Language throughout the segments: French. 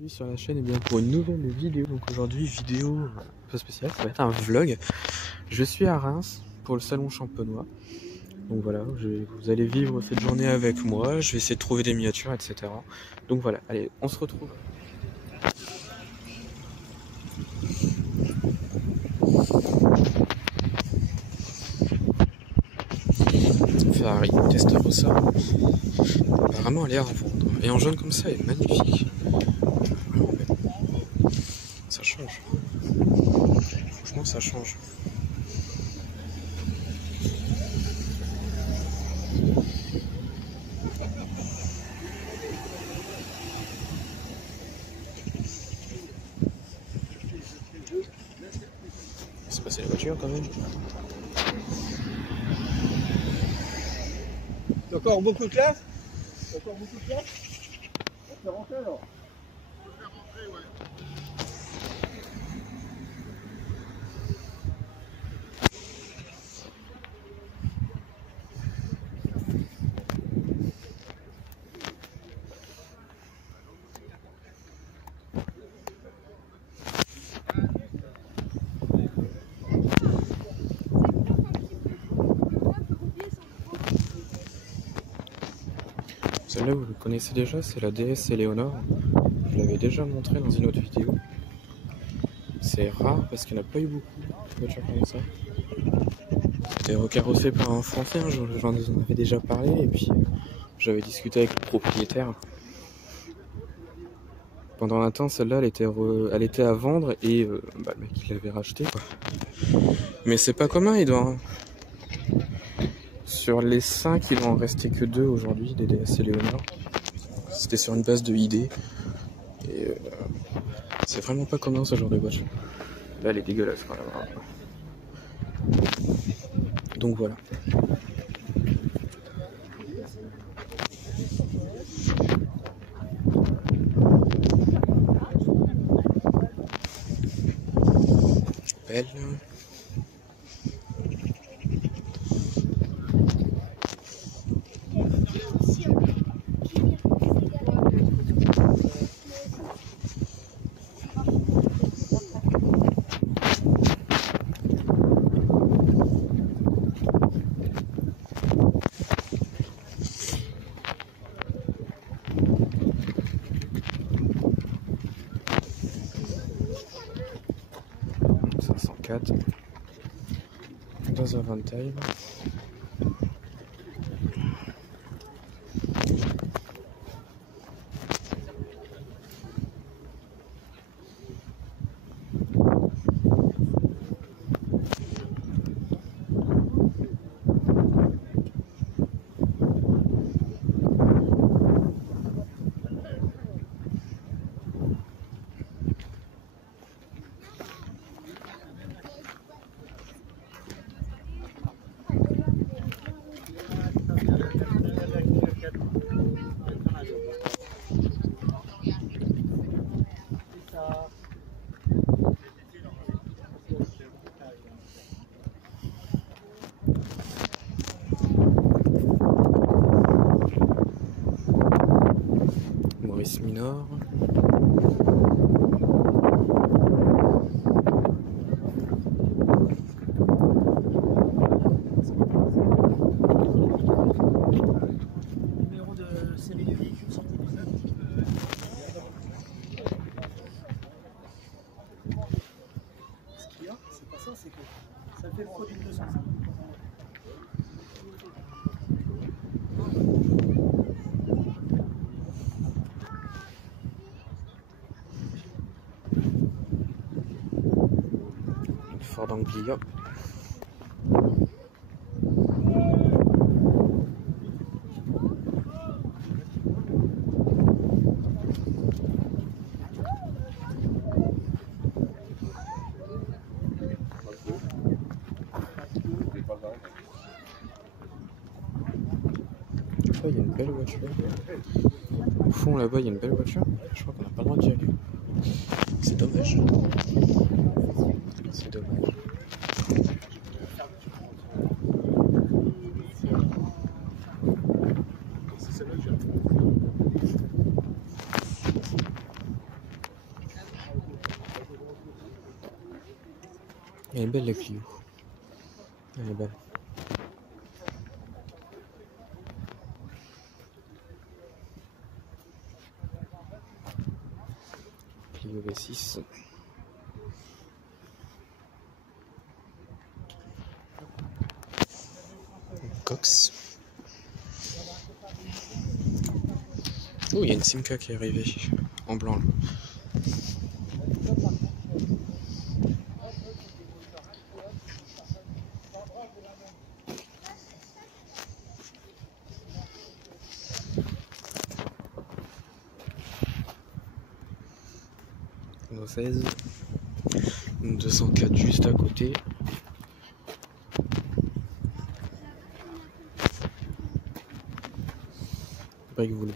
Aujourd'hui sur la chaîne, et bien pour une nouvelle vidéo. Donc aujourd'hui vidéo un peu spéciale, ça va être un vlog. Je suis à Reims pour le salon champenois. Donc voilà, vous allez vivre cette journée avec moi. Je vais essayer de trouver des miniatures, etc. Donc voilà, allez, on se retrouve. Ferrari Testarossa. Apparemment elle est à revendre. Et en jaune comme ça, elle est magnifique. Vraiment belle. Ça change. Franchement ça change. C'est passé la voiture quand même. T'as encore beaucoup de classe? T'as encore beaucoup de classe? On peut rentrer alors? On peut faire rentrer, ouais. Celle-là, vous le connaissez déjà, c'est la DS Eleonore. Je l'avais déjà montré dans une autre vidéo. C'est rare parce qu'il n'y en a pas eu beaucoup de voitures comme ça. C'était recarrossé par un Français, hein, j'en avais déjà parlé, et puis j'avais discuté avec le propriétaire. Pendant un temps, celle-là, elle était à vendre et le mec il l'avait racheté, quoi. Mais c'est pas commun, il doit... Sur les 5, il va en rester que 2 aujourd'hui, des DS Eleonore. C'était sur une base de ID. Et c'est vraiment pas commun ce genre de voiture. Là, elle est dégueulasse quand même. Donc voilà. Belle. Dans un Vantime. Maurice Minor. Numéro de série de véhicule sorti du sac. Ce qu'il y a, c'est pas ça, c'est que ça fait le produit de 250. Ford Anglia. Là, il y a une belle voiture. Au fond, là-bas, il y a une belle voiture. Je crois qu'on n'a pas le droit d'y aller. C'est dommage. C'est dommage. Elle est belle la Clio. Elle est belle. Clio V6. Cox. Oh, il y a une Simca qui est arrivée en blanc là. Nos 16. 204 juste à côté. Break Volvo.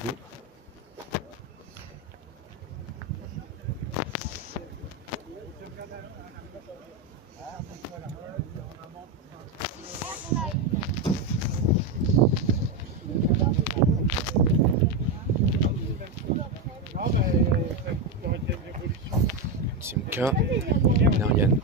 Simca, une Ariane.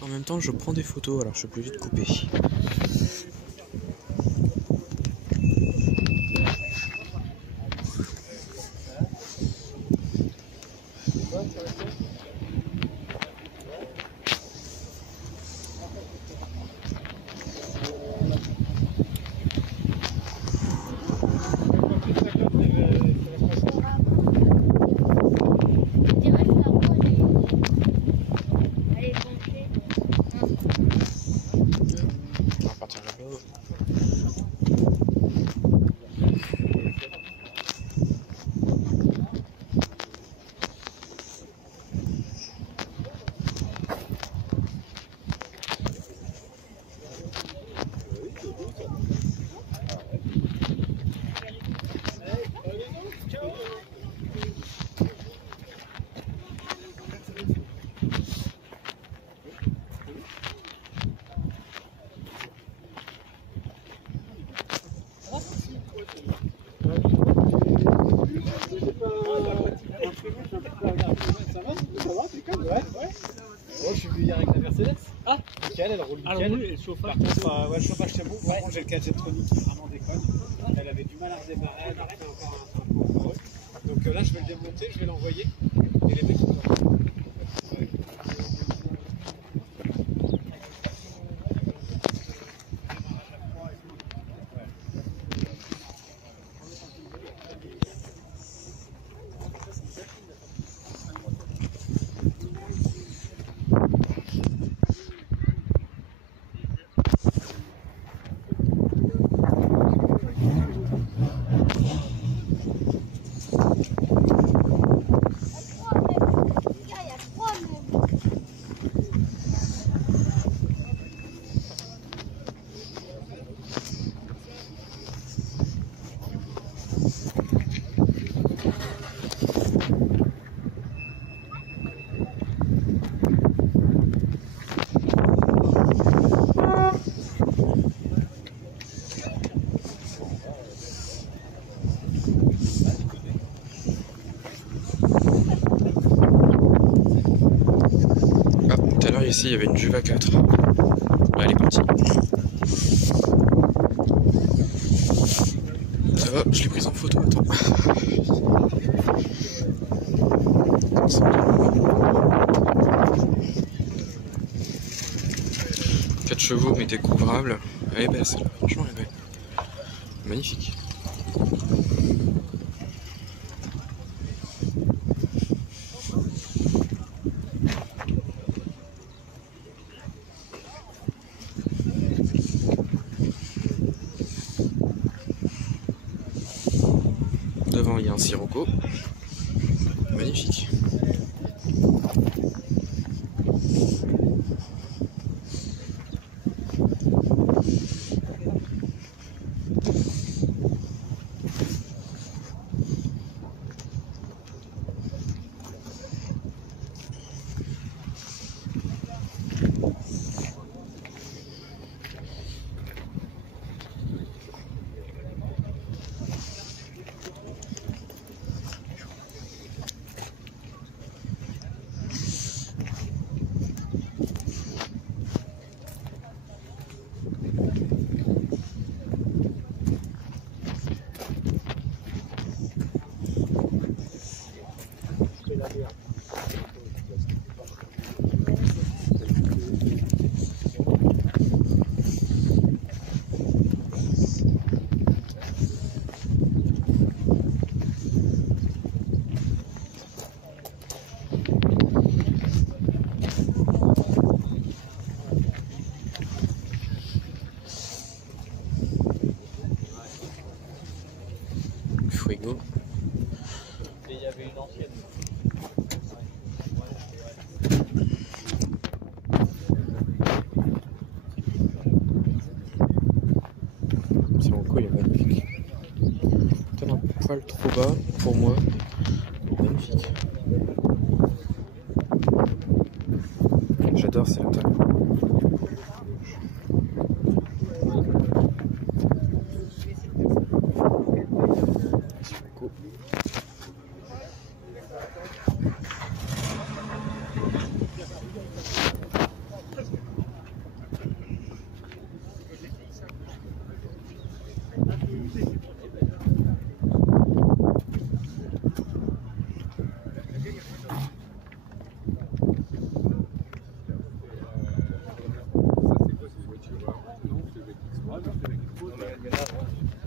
En même temps, je prends des photos, alors je peux vite couper. On va partir là-bas. Je suis venu hier avec la Mercedes. Ah, nickel, elle roule nickel. Alors oui, et le chauffage. Par contre, ouais, le chauffage c'est bon. Par contre, j'ai le gadget Tronic qui vraiment déconne. Elle avait du mal à redémarrer, elle a fait encore un peu heureux. Donc là, je vais le démonter, je vais l'envoyer. Et les mecs sont contents. Ouais. Ici il y avait une Juva 4. Là, elle est partie. Ça va, je l'ai prise en photo, attends. 4 chevaux mais découvrables. Elle est belle celle-là, franchement elle est belle. Magnifique. Devant il y a un Sirocco, magnifique. poil trop bas pour moi. Magnifique. J'adore cette table.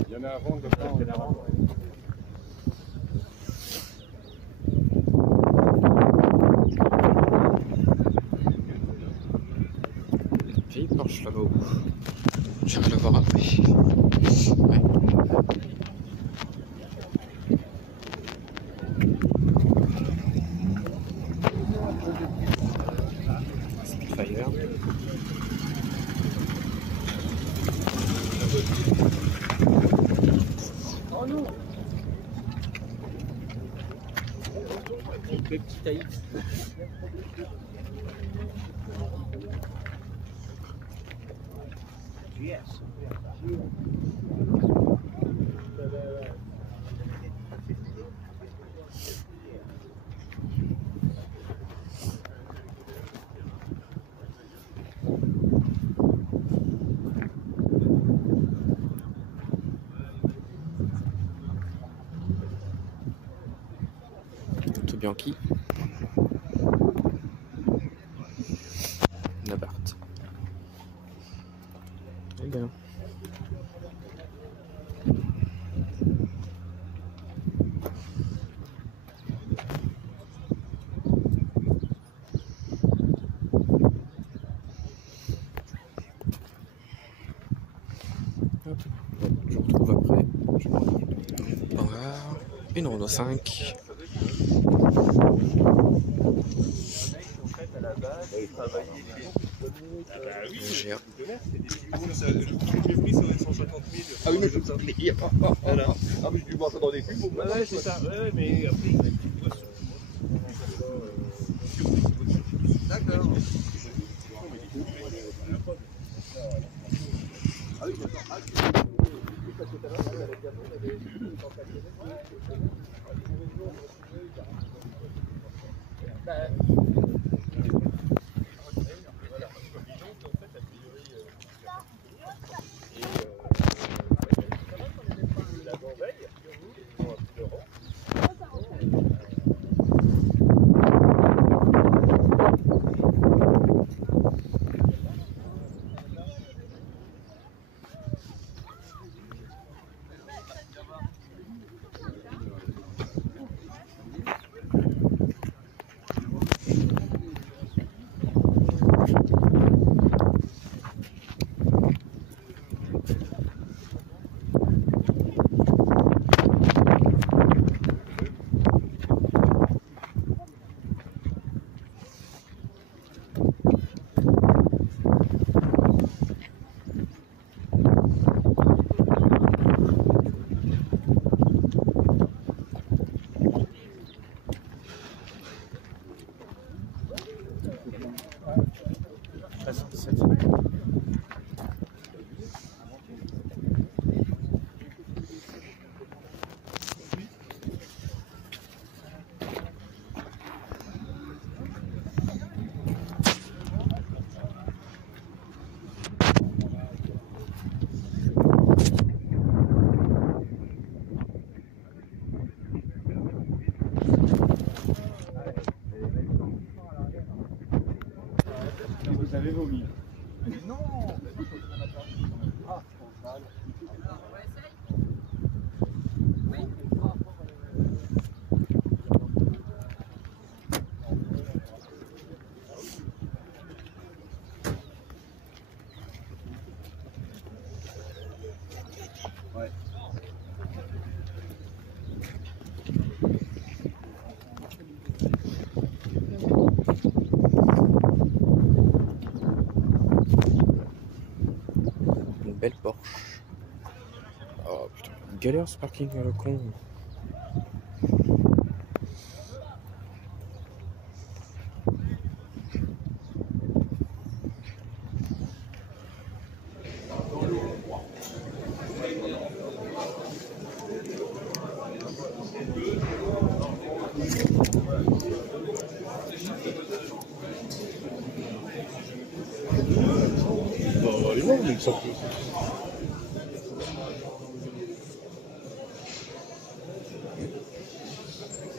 Il y en a à vendre comme ça. Vieille Porsche là-bas au bout. J'irai le voir après. Ouais. Spitfire. Oh non! Le petit AX. Yes. Tout Bianchi. Nabart. Eh bien. Hop. Bon, je vous retrouve après. Voilà. Une Renault 5. GA. Ah oui, mais je peux lire. Voilà. Ah, mais je dû voir ça dans les pubs. Ouais, c'est ça. Ouais, mais après, D'accord. Vous avez vomi. Non! Ah, ouais. Une belle Porsche. Oh putain, galère ce parking con. voir, mais ça peut.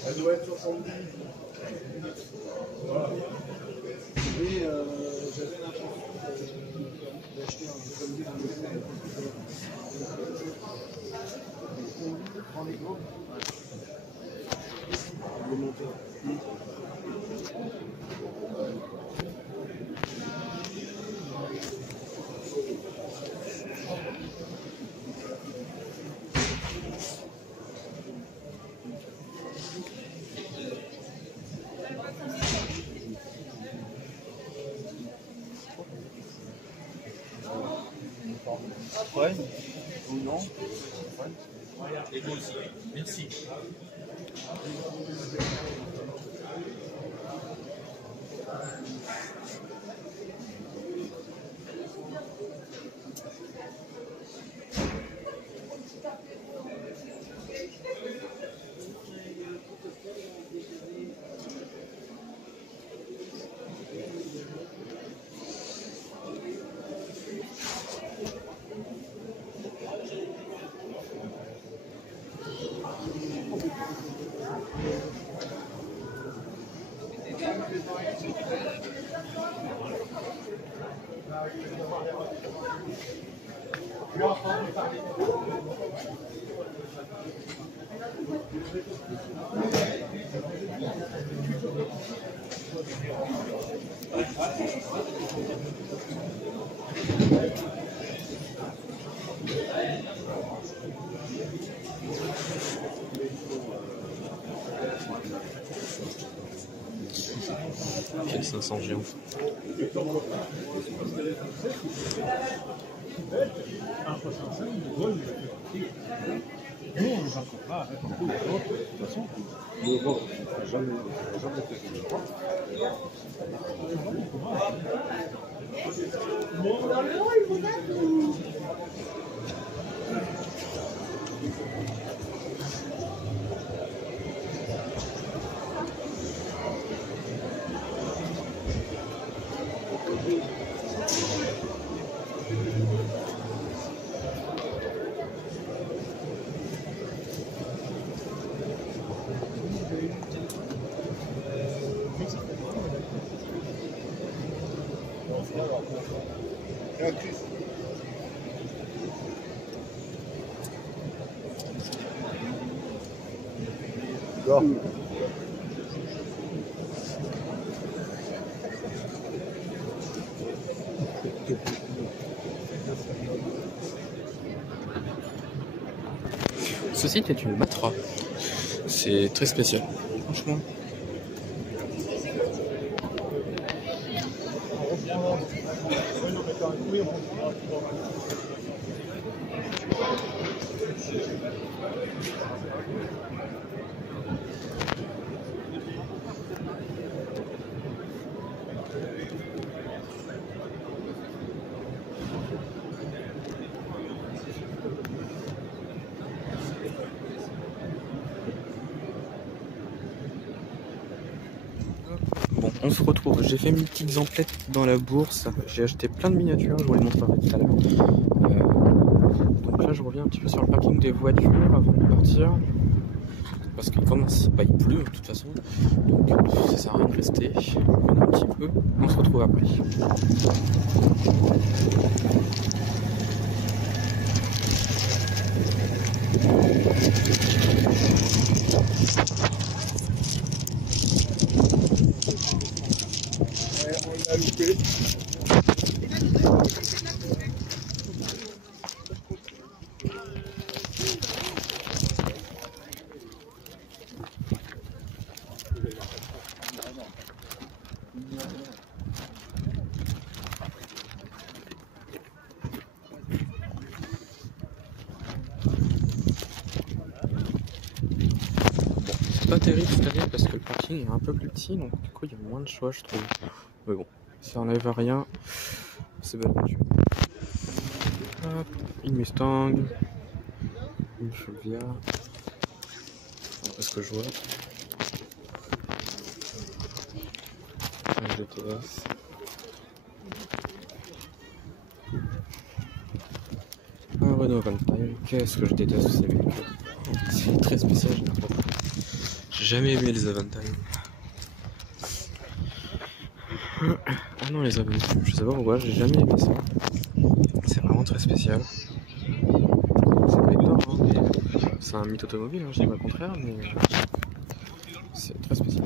Elle doit être 70. Voilà. Et j'avais l'intention d'acheter un peu comme prends les gros. Le monteur. Ouais, ou non? Et vous aussi. Merci. Quel 500 géant. Nous, on ne va pas avec un coup de toute façon, l'Europe n'a jamais fait de l'Europe. Ce site est une matra. C'est très spécial, franchement. Bon, on se retrouve. J'ai fait mes petites emplettes dans la bourse. J'ai acheté plein de miniatures, je vous les montrerai tout à l'heure. Donc là, je reviens un petit peu sur le parking des voitures avant de partir. Parce que comme il pleut de toute façon, donc ça sert à rien de rester. On prend un petit peu, on se retrouve après. On l'a loupé. C'est pas terrible cette année parce que le parking est un peu plus petit, donc du coup il y a moins de choix je trouve. Mais bon, ça enlève rien, c'est belle voiture. Hop, une Mustang, une Fulvia, parce que je vois. Un GTS. Renault Avantime. Qu'est-ce que je déteste ces véhicules. C'est très spécial, j'ai jamais aimé les Avantime. Ah non, les Avantime, je sais pas pourquoi, j'ai jamais aimé ça. C'est vraiment très spécial. Ça fait peur, hein, mais c'est un mythe automobile, hein, je dis pas le contraire, mais c'est très spécial.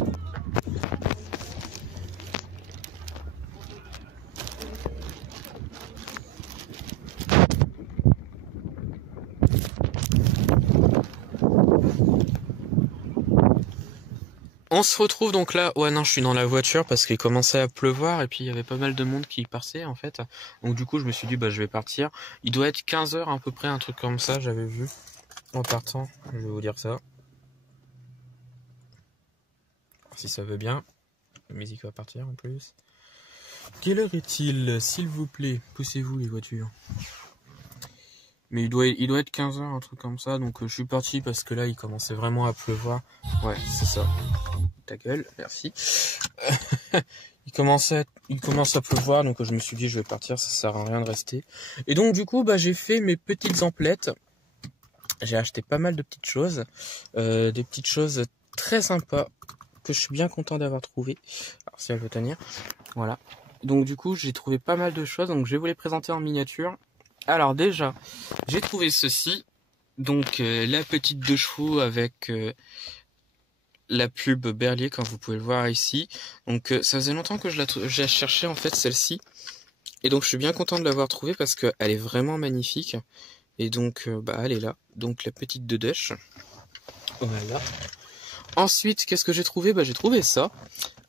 On se retrouve donc là, ouais non je suis dans la voiture parce qu'il commençait à pleuvoir et puis il y avait pas mal de monde qui passait en fait. Donc du coup je me suis dit bah je vais partir. Il doit être 15 h à peu près, un truc comme ça j'avais vu en partant. Je vais vous dire ça. Si ça veut bien. La musique va partir en plus. Quelle heure est-il s'il vous plaît? Poussez-vous les voitures. Mais il doit être 15 h, un truc comme ça. Donc je suis parti parce que là il commençait vraiment à pleuvoir. Ouais c'est ça. Ta gueule, merci. il commence à pleuvoir, donc je me suis dit je vais partir, ça sert à rien de rester. Et donc du coup bah j'ai fait mes petites emplettes. J'ai acheté pas mal de petites choses, des petites choses très sympas que je suis bien content d'avoir trouvé. Alors si elle veut tenir, voilà. Donc du coup j'ai trouvé pas mal de choses, donc je vais vous les présenter en miniature. Alors déjà j'ai trouvé ceci, donc la petite 2 chevaux avec la pub Berlier, comme vous pouvez le voir ici. Donc ça faisait longtemps que j'ai cherché en fait celle-ci. Et donc je suis bien content de l'avoir trouvée parce qu'elle est vraiment magnifique. Et donc bah elle est là. Donc la petite de Dutch. Voilà. Ensuite, qu'est-ce que j'ai trouvé? Bah j'ai trouvé ça.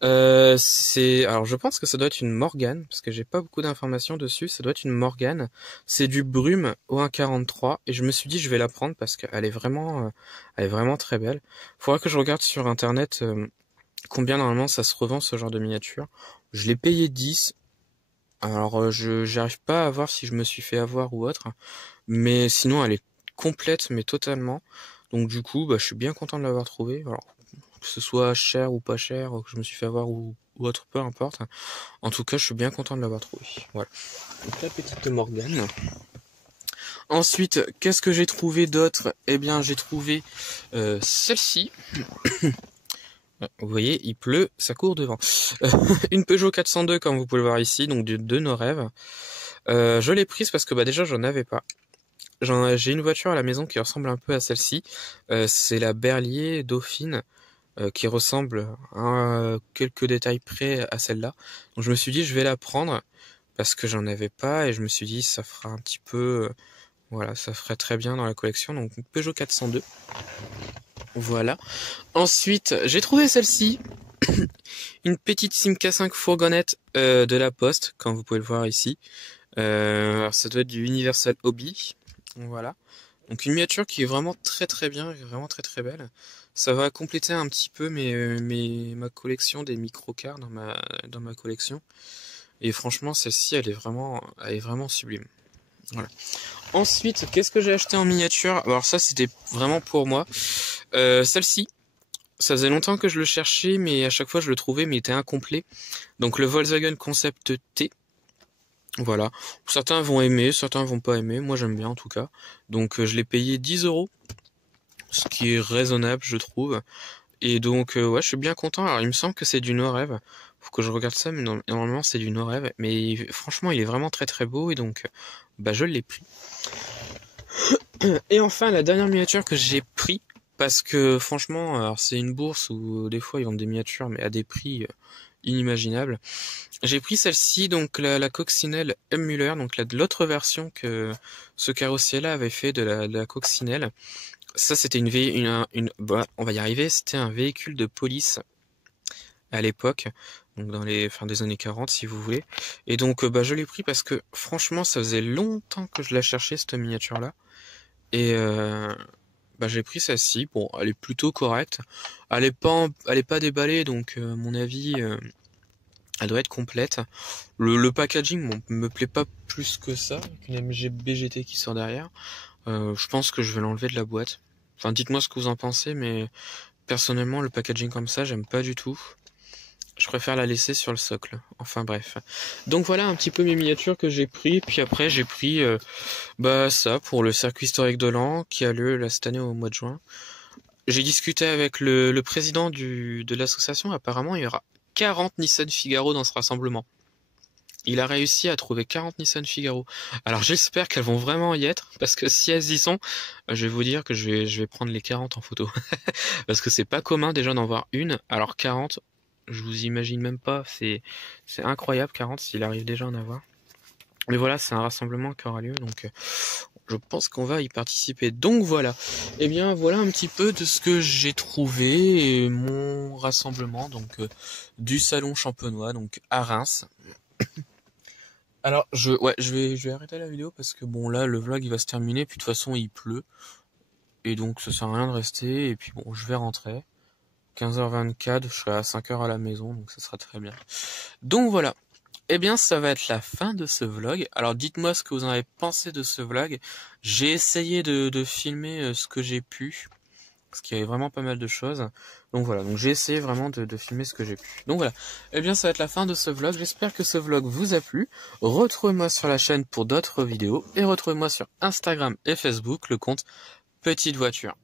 Alors je pense que ça doit être une Morgane, parce que j'ai pas beaucoup d'informations dessus. Ça doit être une Morgane. C'est du Brume au 1.43 et je me suis dit je vais la prendre parce qu'elle est vraiment très belle. Faudra que je regarde sur internet combien normalement ça se revend ce genre de miniature. Je l'ai payé 10. Alors j'arrive pas à voir si je me suis fait avoir ou autre, mais sinon elle est complète mais totalement. Donc du coup bah je suis bien content de l'avoir trouvée. Alors que ce soit cher ou pas cher, que je me suis fait avoir ou autre, peu importe. En tout cas, je suis bien content de l'avoir trouvé. Voilà. Donc la petite Morgane. Ensuite, qu'est-ce que j'ai trouvé d'autre? Eh bien, j'ai trouvé celle-ci. Vous voyez, il pleut, ça court devant. Une Peugeot 402, comme vous pouvez le voir ici, donc de nos rêves. Je l'ai prise parce que bah déjà, j'en avais pas. J'ai une voiture à la maison qui ressemble un peu à celle-ci. C'est la Berlier Dauphine. Qui ressemble à quelques détails près à celle-là. Donc je me suis dit je vais la prendre parce que j'en avais pas et je me suis dit ça fera un petit peu voilà, ça ferait très bien dans la collection. Donc une Peugeot 402. Voilà. Ensuite, j'ai trouvé celle-ci. Une petite Simca 5 fourgonnette de la Poste, comme vous pouvez le voir ici. Alors ça doit être du Universal Hobby. Voilà. Donc une miniature qui est vraiment très très bien, vraiment très très belle. Ça va compléter un petit peu ma collection des microcars dans ma collection. Et franchement, celle-ci, elle est vraiment sublime. Voilà. Ensuite, qu'est-ce que j'ai acheté en miniature? Alors ça, c'était vraiment pour moi. Celle-ci, ça faisait longtemps que je le cherchais, mais à chaque fois je le trouvais, mais il était incomplet. Donc le Volkswagen Concept T. Voilà. Certains vont aimer, certains vont pas aimer. Moi, j'aime bien en tout cas. Donc je l'ai payé 10 €. Ce qui est raisonnable, je trouve. Et donc, ouais, je suis bien content. Alors, il me semble que c'est du No Rêve. Faut que je regarde ça, mais normalement, c'est du No Rêve. Mais franchement, il est vraiment très très beau. Et donc, bah, je l'ai pris. Et enfin, la dernière miniature que j'ai pris, parce que franchement, alors c'est une bourse où des fois, ils vendent des miniatures, mais à des prix inimaginables. J'ai pris celle-ci, donc la Coccinelle M. Müller, donc l'autre version que ce carrossier-là avait fait de la Coccinelle. Ça, c'était on va y arriver, c'était un véhicule de police à l'époque, donc dans les fins des années 40, si vous voulez. Et donc, bah, je l'ai pris parce que, franchement, ça faisait longtemps que je la cherchais, cette miniature-là. Et, bah, j'ai pris celle-ci. Bon, elle est plutôt correcte. Elle est pas déballée, donc, à mon avis, elle doit être complète. Le packaging, bon, me plaît pas plus que ça, avec une MG BGT qui sort derrière. Je pense que je vais l'enlever de la boîte. Enfin, dites-moi ce que vous en pensez, mais personnellement, le packaging comme ça, j'aime pas du tout. Je préfère la laisser sur le socle. Enfin bref. Donc voilà un petit peu mes miniatures que j'ai pris. Puis après j'ai pris ça pour le circuit historique de Laon qui a lieu là, cette année au mois de juin. J'ai discuté avec le président de l'association. Apparemment il y aura 40 Nissan Figaro dans ce rassemblement. Il a réussi à trouver 40 Nissan Figaro. Alors j'espère qu'elles vont vraiment y être, parce que si elles y sont, je vais vous dire que je vais prendre les 40 en photo. Parce que c'est pas commun déjà d'en voir une, alors 40, je vous imagine même pas, c'est incroyable 40 s'il arrive déjà à en avoir. Mais voilà, c'est un rassemblement qui aura lieu, donc je pense qu'on va y participer. Donc voilà, et bien voilà un petit peu de ce que j'ai trouvé, et mon rassemblement donc du salon champenois, donc à Reims. Alors je vais arrêter la vidéo parce que bon là le vlog il va se terminer, puis de toute façon il pleut. Et donc ça sert à rien de rester, et puis bon je vais rentrer. 15h24, je serai à 5h à la maison, donc ça sera très bien. Donc voilà, eh bien ça va être la fin de ce vlog. Alors dites-moi ce que vous en avez pensé de ce vlog. J'ai essayé de filmer ce que j'ai pu, parce qu'il y avait vraiment pas mal de choses. Donc voilà, donc j'ai essayé vraiment de filmer ce que j'ai pu. Donc voilà, eh bien ça va être la fin de ce vlog. J'espère que ce vlog vous a plu. Retrouvez-moi sur la chaîne pour d'autres vidéos, et retrouvez-moi sur Instagram et Facebook, le compte Petite Voiture.